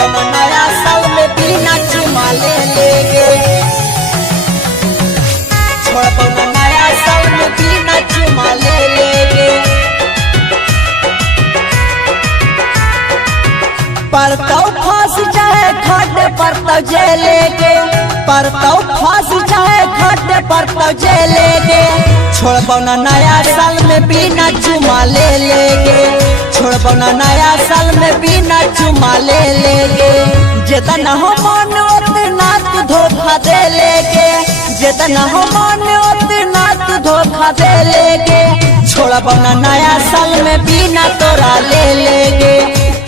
छोड़बो ना नया साल में बिना चुमा ले लेंगे। छोड़बो ना नया साल में बिना चुमा ले लेंगे। परतौ फंस जाए खड्डे पर तो जेलेगे। परतौ फंस जाए खड्डे पर तो जेलेगे। छोड़बो ना नया साल में बिना चुमा ले लेंगे। छोड़बो ना नया साल में बिना चुमा ले लेंगे। जितना हो मन उतना तू धोखा दे लेगे। जितना हो मन उतना तू धोखा दे लेगे। छोड़बो ना नया साल में बिना तोरा ले लेंगे।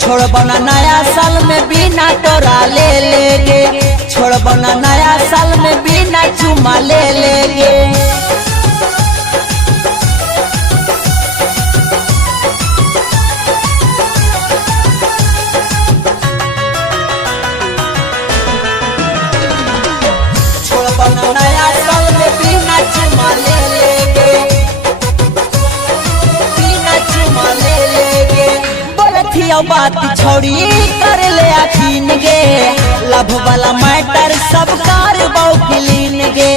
छोड़बो ना नया साल में बिना तोरा ले लेंगे। छोड़बो ना नया साल में बिना चुमा ले लेंगे। छोड़बो ना नया साल में बिना चुमा ले लेंगे। बिना चुमा ले लेंगे। बोलथिया बात छोड़ी कर ले अखीन गे। लव वाला मैटर सब कार बौखलीन गे।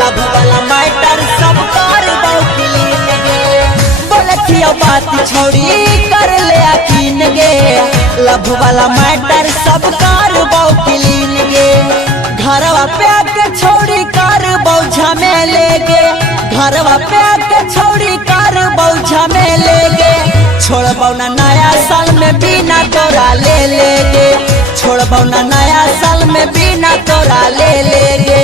लव वाला मैटर सब कार बौखलीन गे। बोलथिया बात छोड़ी कर ले अखीन गे। लव वाला मैटर सब कार बौखलीन गे। घरवा पे आके छोड़ी कार बौझा में लेगे। घरवा पे आके छोड़ी कार बौझा में लेगे। छोड़बो ना नया साल में बिना तोरा ले लेंगे। छोड़बो ना नया साल में बिना तोरा ले लेंगे।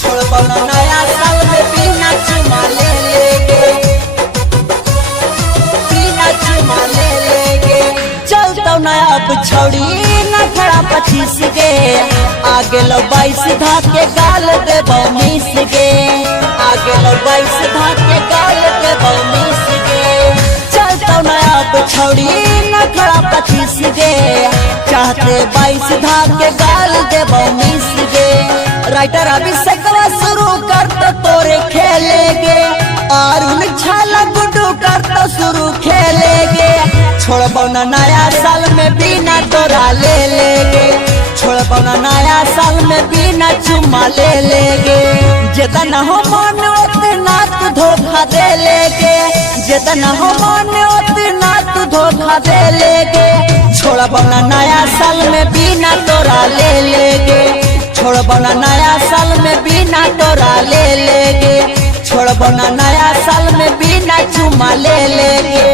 छोड़बो ना नया साल में बिना चुमा ले लेंगे। बिना चुमा ले लेंगे। चलतो ना अब छोड़ी ना खड़ा 25 गे। आगे लो 22 धाके गाल दे मिस गे। आगे लो 22 धाके गाल दे मिस गे। चलतो ना अब छोड़ी ना खड़ा 25 गे। चाहते 22 धाके गाल दे मिस गे। राइटर अभिषेक शुरू कर तो तोरे खेलेगे। और छाला गुड्डू कर तो शुरू खेलेगे। छोड़बो ना नया साल में बिना तोरा ले लेंगे। छोड़बो ना नया साल में बिना चुमा ले लेंगे। जितना हो मन उतना तू धोखा दे लेंगे। जितना हो मन उतना तू धोखा दे लेंगे। छोड़बो ना नया साल में बिना तोरा ले लेंगे। छोड़बो ना नया साल में बिना तोरा ले लेंगे। छोड़बो ना नया साल में बिना चुमा ले लेंगे।